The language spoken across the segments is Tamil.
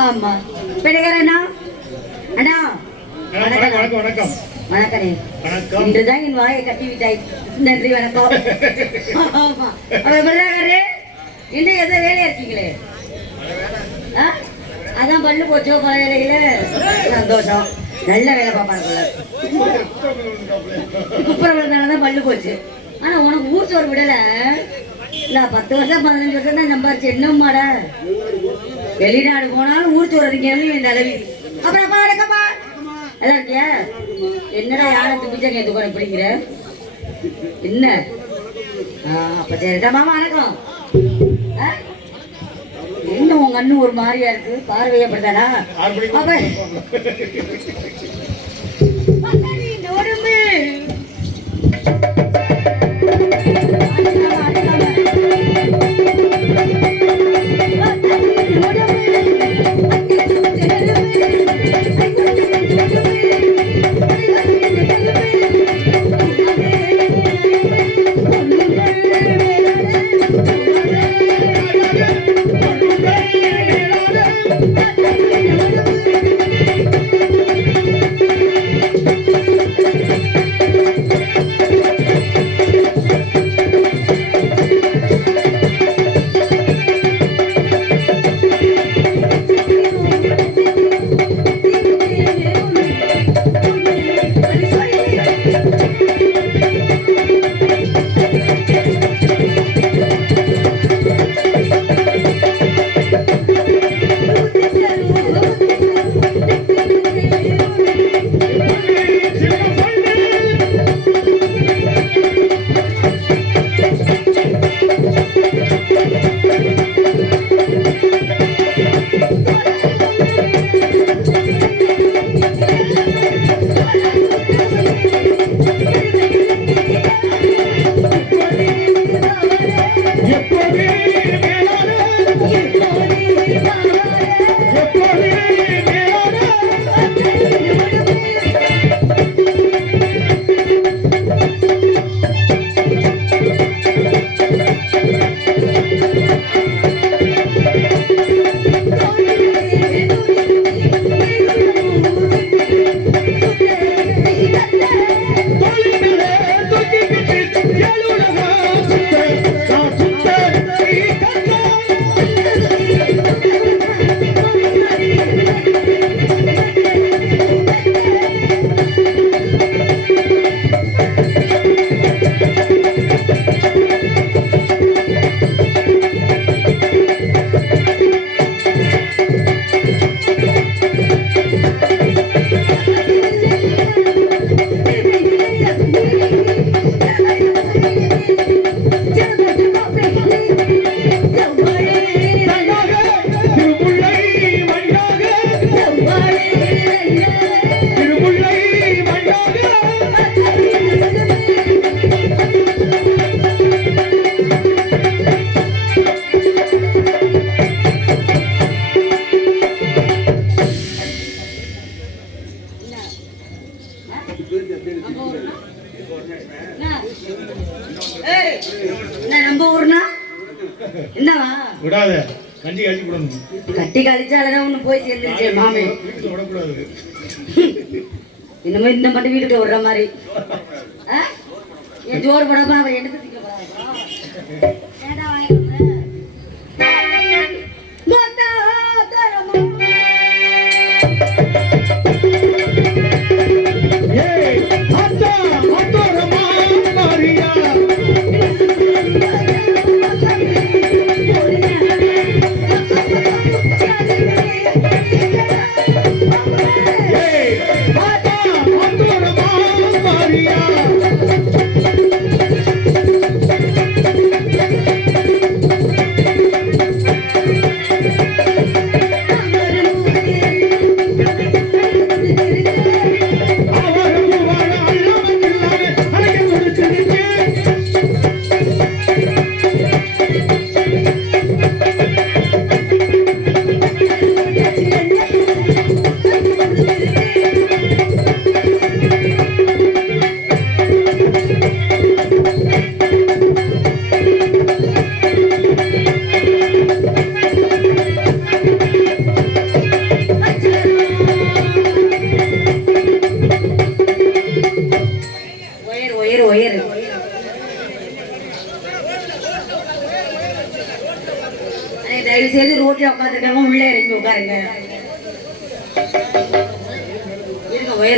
ஆமா. பெருகரண்ணா அண்ணா. வணக்கம். வணக்கம் வணக்கம். இன்றுதான் என் வாயை கட்டி விட்டாய். நன்றி வணக்கம் ஆமா. அவர் பிரதாகரே இன்னும் எதோ வேலையா இருக்கீங்களே? ஆ? அதான் பல்லு போச்சோ பழையில சந்தோஷம். நல்ல வேலை பார்ப்பாருக்குள்ள குப்புறவளத்தாலதான் பல்லு போச்சு. ஆனா உனக்கு ஊர் சோறு விடல. நான் பத்து வருஷம் பதினஞ்சு வருஷம் தான் சம்பாரிச்சு. என்னம்மாட? வெளிநாடு போனாலும் ஊர் சோறு இருக்கேன்னு இந்த அளவி. அப்புறம் அப்பா வணக்கம்மா. நல்லா இருக்கியா? என்னடா யாரை துப்பிச்சா கேட்டு கூட பிடிக்கிற? என்ன அப்ப சரிடா மாமா வணக்கம்? என்ன உங்க அண்ணன் ஒரு மாதிரியா இருக்கு? பார்வையே அப்படிதானா அப்ப அண்ணா, இன்னமும் இந்த மட்டும் வீட்டுக்குள்ள விடுற மாதிரி. என் ஜோறு படமா அவன் எடுத்து திக்க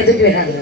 இருங்க உயரத்துக்கு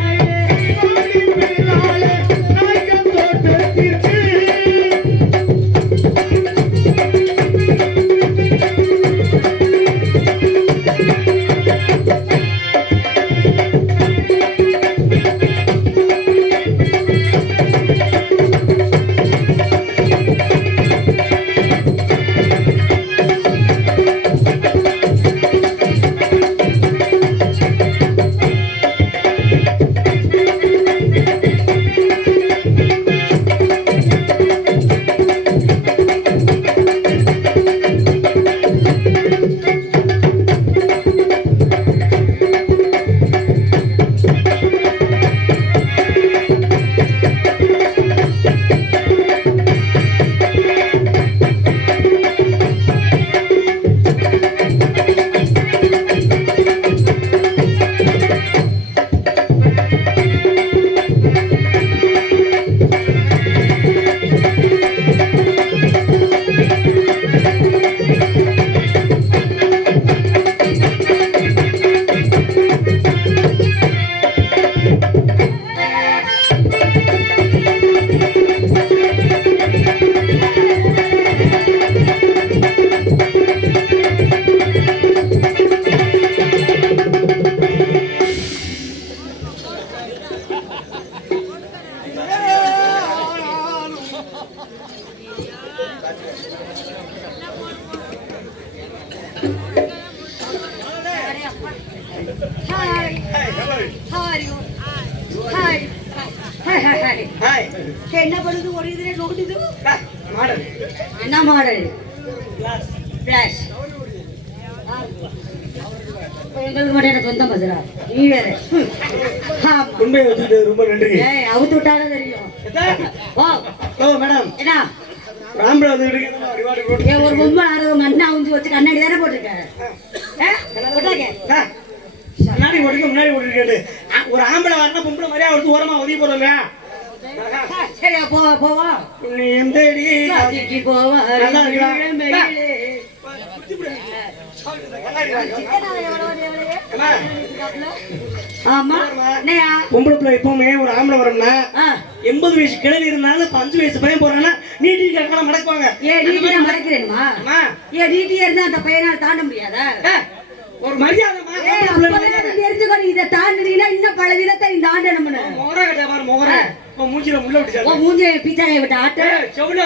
எங்களுக்கு மட்டும் எனக்கு சொந்த மதுரா? நீ வேற. உண்மையை ரொம்ப நன்றி. அவுத்து விட்டாலும் தெரியும். ஓ ஓ மேடம். என்ன? ஒரு பொம்மை ஆடுறவங்க அண்ணா அவுஞ்சு வச்சு கண்ணாடி தானே முன்னாடி ஓடிட்டு ஒரு ஆம்பளை வரணும் பொம்பளை மாதிரியா அவருக்கு ஓரமா ஒதுக்கி போறோம்ல ஆ, சரியா போவா போவா. நீ எந்த போவா பொம்பளை பிள்ளை எப்பவுமே ஒரு ஆம்பளை வரணும்னா ஆ. எண்பது வயசு கிழவி இருந்தாலும் அஞ்சு வயசு பையன் நீட்டி கணக்கெல்லாம் மடக்குவாங்க. ஏன் நீட்டியா மறைக்கிறேன்மா அம்மா, ஏன் நீட்டியா இருந்தா அந்த பையனால தாண்ட முடியாதா? ஏ, ஒரு மரியாதைமா ஏய், அப்பதான் நீ தெரிஞ்சுக்கோ, நீ இதை தாண்டுனீன்னா இன்னும் பல விதத்தை நீ தாண்டணும்னு. முகர கட்ட பாரு முகர. உன் மூஞ்சில முள்ள விட்ட ஆட்டு. செவுல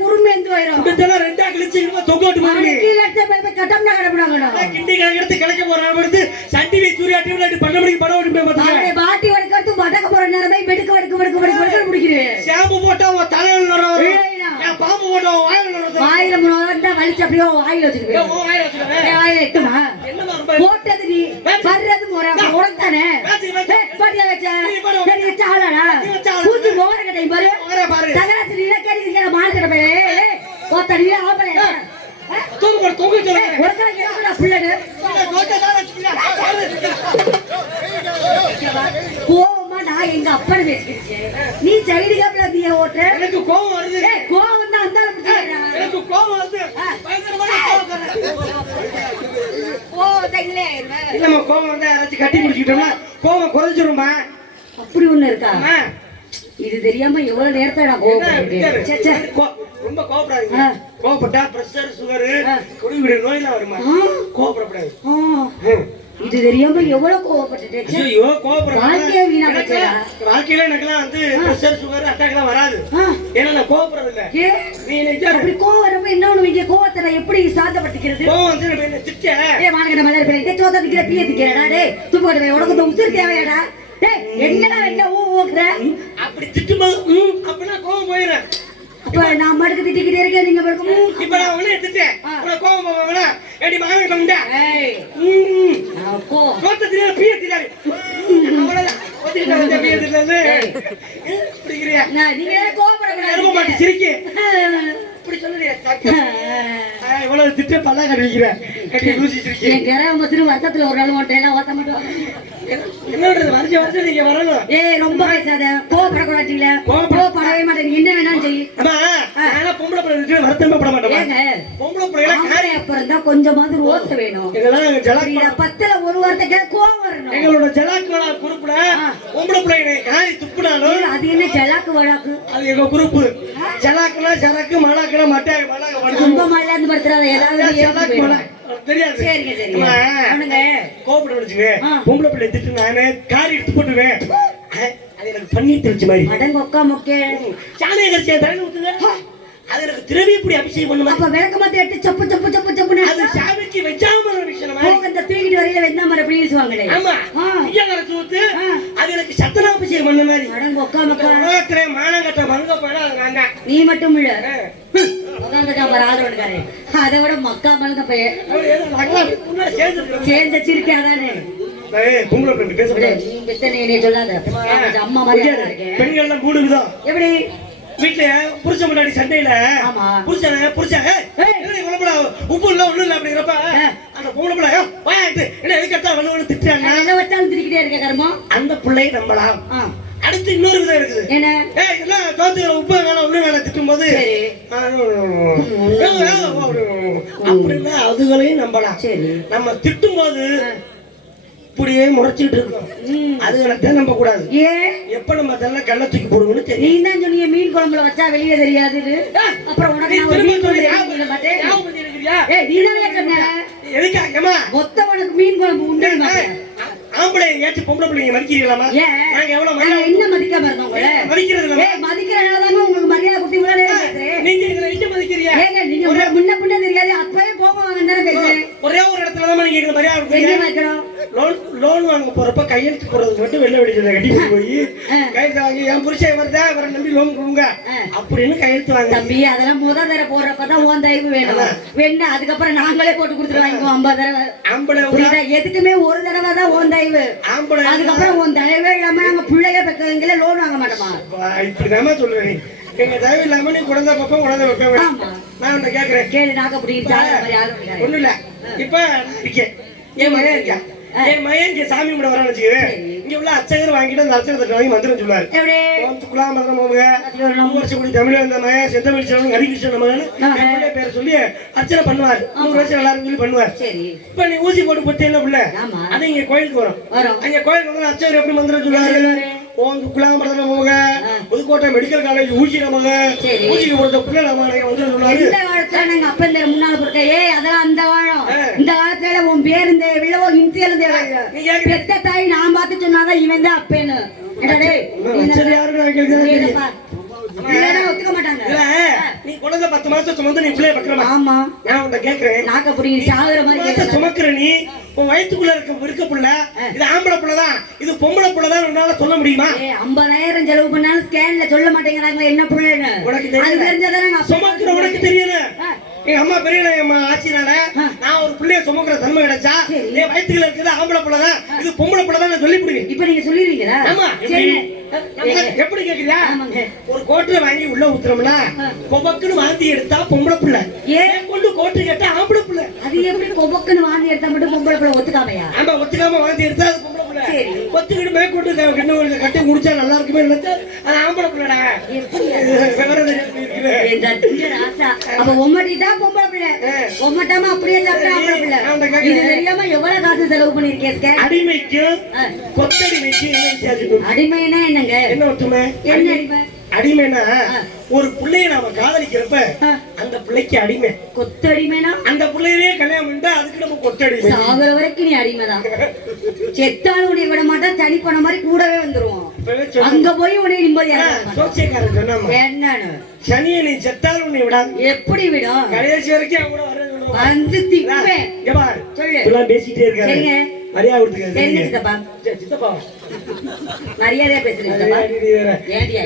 குறும்பு எந்து போயிரும். குடுத்தெல்லாம் ரெண்டா கிழிச்சு இனிமே தொங்க விட்டு அவனை மாதிரி கீழே எடுத்து போய் போய் கட்டம்னா கிடப்பிடாங்கணும். கிண்டி கணக்கு கிழக்க போறான் எடுத்து சன் டிவி சூர்யா டிவில பண்ண மணிக்கு படம் ஓடி போய் பாட்டி வடுக்கறது மடக்க போற நேரமே வெடுக்க வெடுக்க வெடுக்க வெடுக்க வெடுக்க முடிக்கிறேன். ஷாம்பு போட்டா உன் தலையில நுர வரும். என் பாம்பு போட்டா உன் வாயில நுர வரும் வாயில முன்னாடி வலிச்சு அப்படியே வாயில வச்சுட்டு ஏய், போயிரு. உன் வாயில வச்சுக்க என் வாயில எட்டுமா? என்னமா ரொம்ப போட்டது நீ வர்றது முறை உனக்கு தானே பாட்டியா வச்ச நீ பாரு. சரி வச்ச ஆளாடா நீ வச்ச ஆளா? பூச்சி மோகர கட்டை பாரு முகர பாரு தகராசி நீல கேட்க மார்க் கட்ட போய் போத்த நீ ஆபல தூக்கு போடு தூக்கு சொல்லு ஒருக்கா கேட்கடா புள்ளடு தோட்ட தான் வச்சுக்கிறேன் கோவமா நான் எங்க அப்பனை பேசிக்கிச்சு நீ சைடு கேப்ல நீ ஓட்டுற? எனக்கு கோவம் வருது. கோவம் தான் அந்த எனக்கு கோவம் கோவம் வருது. கோவத்தைங்களே இல்லம்மா கோவம் வந்தா யாராச்சும் கட்டி பிடிச்சிக்கிட்டோம்னா கோவம் குறைஞ்சிருமா அப்படி ஒண்ணு இருக்கா? இது தெரியாம எவ்வளவு நேரத்தை நான் என்ன விட்டாரு? கோவப்பட்டிருக்கேன் சே, சே. கோ- ரொம்ப கோவப்படாதீங்க. கோவப்பட்டா பிரஷர் சுகர். குடிவிட நோயெல்லாம் வருமா. கோவப்படக்கூடாது. இது தெரியாம எவ்வளவு கோவப்பட்டுட்டேன் ச்சே. ஐயோ கோவப்படுறேன் வாழ்க்கையே வீணா போச்சுடா. வாழ்க்கையில எனக்குலாம் வந்து பிரஷர் சுகர் அட்டாக்லாம் வராது. ஆ, ஏன்னா நான் கோவப்படுறது இல்ல ஏன் நீ நினைச்சா அப்படி கோவம் வரப்ப என்ன வைக்க? கோவத்தை நான் எப்படி சாந்தப்படுத்திக்கிறது? கோவம் வந்து நம்ம என்ன திட்ட ஏ வானகட மலர் பிள்ளை சோத்த நிக்கிற பிய திக்கிறடா டேய் துப்பு கட்டு உனக்கு இந்த தேவையாடா? டேய் என்னடா ஊ ஊக்குற? அப்படி திட்டும்போது அப்படின்னா கோவம் போயிடுறேன் அப்ப நான் மடுக்கு திட்டிக்கிட்டே இருக்கேன் நீங்க மடுக்கு இப்ப நான் உடனே திட்டேன் ஆ. உனக்கு கோவம் போவாங்களா ஏடி மாமன் கொண்டா ஏய். ம். நான் கோ கோத்த தெரியாது பிய தெரியாது வந்த இவ்வளவு திட்ட பல்லா கட்டி என் வருஷத்துல ஒரு நாள் ஓட்டை எல்லாம் ஓட்ட மாட்டோம். ஏய் ரொம்ப பேசாத கோவப்படக்கூடாதுல கோவப்படவே மாட்டேன். என்ன வேணாலும் செய். அம்மா நானா பொம்பளை பிள்ளை இருக்கு வருத்தமே பட மாட்டேன் ஏங்க. பொம்பளை பிள்ளைல ஆம்பளை அப்புறம் தான் கொஞ்சமாவது ரோசை வேணும். எங்கெல்லாம் ஜலாக் புரியுதா? பத்துல ஒரு வார்த்தைக்கு கோவம் வரணும். எங்களோட ஜலாக் மேலா குரூப்ல பொம்பளை பிள்ளைங்க காரி துப்புனாலும் ஏய், அது என்ன ஜலாக்கு வழக்கு? அது எங்க குரூப் ஜலாக்குனா சரக்கு மலாக்குனா மட்டாய் மலாக்க படுத்து ரொம்ப மல்லாந்து படுத்துறாத ஏதாவது ஜலாக். தெரியாது. சரிங்க சரிங்க. அவனுங்க கோபப்பட. பொம்பளை பிள்ளை திட்டு நானே காரி எடுத்து போட்டுவேன் அது எனக்கு பன்னீர் தெளிச்ச மாதிரி. மொக்கே. கரிசியா தலையில ஊத்துங்க. அது எனக்கு திரவியப்படி அபிஷேகம் பண்ணுமா அப்ப விளக்க மாத்தி எடுத்து சப்பு சப்பு சப்பு சப்புன்னு அது சாமிக்கு வச்சாம விஷயம் மாதிரி. போக இந்த தூக்கிட்டு வரையில வெந்தா வீசுவாங்களே? ஆமா. ஊத்து ஆ. அது எனக்கு சத்தனாபிஷேகம் பண்ண மாதிரி. அடங்கொக்கா இந்த மக்கா. உலகத்திலே மானங்கட்ட அது நான் நீ மட்டும் இல்ல. அதை விட மக்கா மழுங்க பையன். சேர்ந்த அம்மா மாதிரி பெண்கள்லாம் மூணு விதம் எப்படி? வீட்டுல புருஷன் முன்னாடி சண்டையில ஆமா. புருஷன் புருஷன் கொல்லப்படா உப்பு இல்ல ஒண்ணு இல்ல அப்படிங்கிறப்ப. அந்த "ஏய், வாயாட்டு என்ன எதுக்கு எடுத்தா வெள்ள வெள்ள திட்டுறாங்க? நான் எதை வச்சாலும் திரிக்கிட்டே இருக்க கர்மம். அந்த பிள்ளையை நம்பலாம். அடுத்து இன்னொரு விதம் இருக்குது. என்ன? ஏய் எல்லாம் தோத்துக்கிற உப்பு வேணாம் ஒண்ணு வேணாம் திட்டும் போது சரி. அப்படின்னா அதுகளையும் நம்பலாம். சரி. நம்ம திட்டும் போது ஆ. இப்படியே முறைச்சிட்டு இருக்கோம். அதுகளை நம்ப கூடாது ஏன்? எப்ப நம்ம அதெல்லாம் கண்ணை தூக்கி போடுவோம்னு நீ தெரியும் தான் சொன்னீங்க மீன் குழம்புல வச்சா வெளியே தெரியாது அப்புறம் உனக்கு ஒரு திரும்ப மீன் குழம்பு சொல்றியா? ஏய் நீ தான் சொன்ன மீன் உண்டு ஆம்பளை ஏச்சு பொம்பளை பிள்ளைங்க மதிக்கிறீங்களாமா நாங்க எவ்வளவு மரியாதை என்ன மதிக்காம இருந்தோம் உங்களை? மதிக்கிறது இல்ல ஏய் மதிக்கிறனால தாங்க உங்களுக்கு மரியாதை கொடுத்து இவ்வளவு நேரம் பேசுறேன். நீங்க எங்களை எங்க மதிக்கிறியா ஏங்க நீங்க முன்ன முன்ன பின்ன தெரியாது அப்பவே போக வாங்க தானே பேசுறேன். ஒரே ஒரு இடத்துல தான் நீங்க மரியாதை எங்க லோன் லோன் வாங்க போறப்ப கையெழுத்து போடுறது மட்டும் வெள்ள வெடிச்சதை கட்டி போய். கையெழுத்து வாங்கி என் புருஷன் வருதா இவரை நம்பி லோன் கொடுங்க. அப்படின்னு கையெழுத்து வாங்க. தம்பி அதெல்லாம் முத தடவை போடுறப்பதான் உன் தயவு வேணும். வேணா அதுக்கப்புறம் நாங்களே போட்டு கொடுத்துட்டு வாங்கிக்குவோம் ஐம்பது தடவை. ஆம்பளை எதுக்குமே ஒரு தடவை தான் உன் தயவு. ஆம்பளை அதுக்கப்புறம் உன் தயவே இல்லாம நாங்க பிள்ளைய பெக்கவங்களே லோன் வாங்க மாட்டோமா? இப்படிதாம்மா சொல்லுவேன். எங்க தயவு இல்லாம நீ குழந்தை பக்கம் குழந்தை வைக்க ஆமா. நான் உன்னை கேக்குறேன். கேளு நாக்க பிடிக்கிட்டு சாகிற மாதிரி யாரும் இருக்காரு. ஒண்ணு இல்ல. இப்ப இருக்கேன். என் மகன் இருக்கா? என் மகன் இங்க சாமி கும்பிட வரான்னு வச்சுக்கவே. இங்க உள்ள அர்ச்சகர் வாங்கிட்டு அந்த அர்ச்சகத்தை வாங்கி மந்திரம் சொல்லுவாரு. போங்க நூறு வருஷம் கூடி தமிழ் வந்த மகன் செந்தமிழ் செல்வன் ஹரிகிருஷ்ணன் மகன். பேரை சொல்லி அர்ச்சனை பண்ணுவார். நூறு வருஷம் எல்லாரும் சொல்லி பண்ணுவார். இப்ப நீ ஊசி போட்டு போட்டு என்ன பிள்ளை? அது இங்க கோயிலுக்கு வரும். அங்க கோயிலுக்கு வந்து அர்ச்சகர் எப்படி மந்திரம் சொல்லுவாரு? ஓம் குலாமரத்துல போங்க புதுக்கோட்டை மெடிக்கல் காலேஜ் ஊசி நமக. ஊசிக்கு போட்ட பிள்ளை நம்ம வந்து இந்த காலத்துல நாங்க அப்ப இந்த முன்னால பொறுத்த ஏய் அதெல்லாம் அந்த ஆ. இந்த காலத்துல உன் பேர் இந்த விழவோ இன்சியல் பெத்த தாய் நான் பார்த்து சொன்னாதான் இவன் தான் அப்பேன்னு. ஒத்துக்க மாட்டாங்க? நீ குழந்தை பத்து மாசம் சுமந்து நீ பிள்ளைய பக்கிறமா ஆமா. நான் உன்னை கேக்குறேன். நாக்க பிடிக்கிட்டு சாகுற மாதிரி மாசம். சுமக்கிற நீ உன் வயித்துக்குள்ள இருக்க இருக்க புள்ள இது ஆம்பளை புள்ளதான் இது பொம்பளை புள்ளதான் உன்னால சொல்ல முடியுமா? 50000 செலவு பண்ணாலும் ஸ்கேன்ல சொல்ல மாட்டேங்கிறாங்களே என்ன புள்ளன்னு? உனக்கு அது தெரிஞ்சாதானே நான் சுமக்கிற உனக்கு தெரியல. எங்க அம்மா பெரிய அம்மா ஆச்சினால நான் ஒரு பிள்ளைய சுமக்கிற தன்மை கிடைச்சா. என் வயித்துக்குள்ள இருக்கிறது ஆம்பளை புள்ளதான் இது பொம்பளை புள்ளதான் நான் சொல்லிவிடுவேன் இப்ப நீங்க சொல்லிடுவீங்களா? ஆமா. எப்படி கேக்குறியா? ஒரு கோட்டரை வாங்கி உள்ள ஊத்துறோம்னா பொபக்குன்னு வாந்தி எடுத்தா பொம்பளை புள்ள. ஏன் கொண்டு கோட்டு கேட்டா ஆம்பளை புள்ள. அது எப்படி கொபக்குன்னு வாந்தி எடுத்தா மட்டும் பொம்பளை பிள்ளை ஒத்துக்காமையா? ஆமா ஒத்துக்காம வாந்தி எடுத்தா அது பொம்பளை. ஒத்துக்கிட்டு மேற்கொண்டு கண்ணு ஒரு கட்டி முடிச்சா நல்லா இருக்குமே நினைச்சா அது ஆம்பளை புள்ளடா. அப்ப ஒம்மட்டிட்டா பொம்பளை பிள்ளை. ஒம்மட்டாம அப்படியே சாப்பிட்டா ஆம்பளை பிள்ளை. இது தெரியாம எவ்வளவு காசு செலவு பண்ணிருக்கேன் ஆ. கொத்தடிமைக்கும் என்ன அடிமைன்னா என்னங்க என்ன ஒற்றுமை என்ன அடிமை அடிமைனா. ஒரு பிள்ளைய நாம காதலிக்கிறப்ப. அந்த பிள்ளைக்கு அடிமை. கொத்தடிமைனா? அந்த பிள்ளையவே கல்யாணம் பண்ணிட்டா அதுக்கு நம்ம கொத்தடிமை. சாகுற வரைக்கும் நீ அடிமைதான். செத்தாலும் உன்னை விட மாட்டா சனி போன மாதிரி கூடவே வந்துருவோம் அங்க போய் உன்னை நிம்மதியா. ஜோசியக்காரன் சொன்னாமா? என்னன்னு? சனியை நீ செத்தாலும் உன்னை விடாது எப்படி விடும்? கடைசி வரைக்கும் கூட விட. வந்து திப்பேன். சொல்லு. பேசிட்டே இருக்காரு சரிங்க. மரியாதை கொடுத்துக்க. சித்தப்பா. சித்தப்பா. மரியாதையா பேசுறீங்க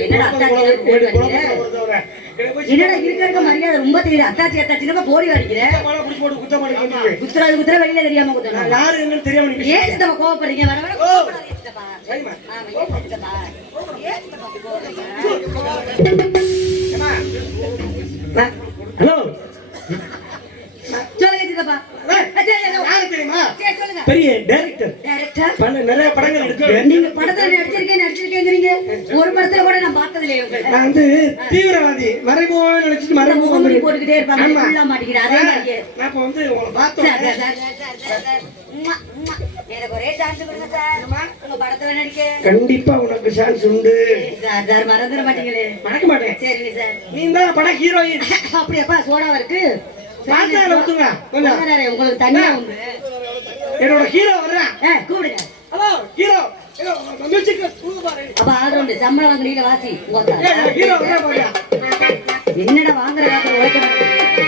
என்னடா அத்தாச்சி என்னடா இருக்க இருக்க மரியாதை? ரொம்ப தெரியுது அத்தாச்சி அத்தாச்சினப்பா போடி வரைக்கிற சித்தப்பாலாம் புடிச்சு போட்டு குத்த மாட்டேங்குது. குத்துறாது குத்துற வெளியில தெரியாம நான் குத்தணும் யாரு என்னன்னு தெரியாம ஏன் சித்தப்பா கோவப்படுறீங்க? வர வர கோவப்படாதீங்க சித்தப்பா. சரிம்மா. ஆமா ஏன் சித்தப்பா? ஏன் சித்தப்பா அப்படி கோவப்படுறீங்க? ஹலோ சொல்லுங்க சித்தப்பா ஏய், சரி, சரி, சரி. யாரு தெரியுமா? சரி, பெரிய டைரக்டர் டைரக்டர் பல நிறைய படங்கள் எடுத்து நீங்க படத்துல நடிச்சிருக்கேன் நடிச்சிருக்கேங்கிறீங்க ஒரு படத்துல கூட நான் பார்த்தது இல்லையே நான் வந்து தீவிரவாதி மறைமுகம் நினைச்சிட்டு மறைமுகம் போட்டுக்கிட்டே இருப்பாங்க அதே மாதிரியே நான் இப்ப வந்து உங்களை சார், பார்த்தோம். Sir, sir, sir, sir, sir. உம்மா, உம்மா. எனக்கு ஒரே சான்ஸ் கொடுங்க சார். உங்க படத்துல நடிக்க. கண்டிப்பா உனக்கு சான்ஸ் உண்டு. சார் சார் மறந்துட மாட்டீங்களே. மறக்க மாட்டேன். சரிங்க சார். நீ தான் படம் ஹீரோயின் அப்படியாப்பா சோடாவா இருக்கு பார்த்தா ஊத்துங்க கொஞ்சம் வாங்குறாரே, உங்களுக்கு தனியா உண்டு. என்னோட ஹீரோ வர்றான் ஏ கூப்பிடுங்க. Hello hero. அப்ப ஆல்ரவுண்டு சம்பளம் வாசி? ஹீரோ வர்றா பாருயா என்னடா வாங்குற காசு?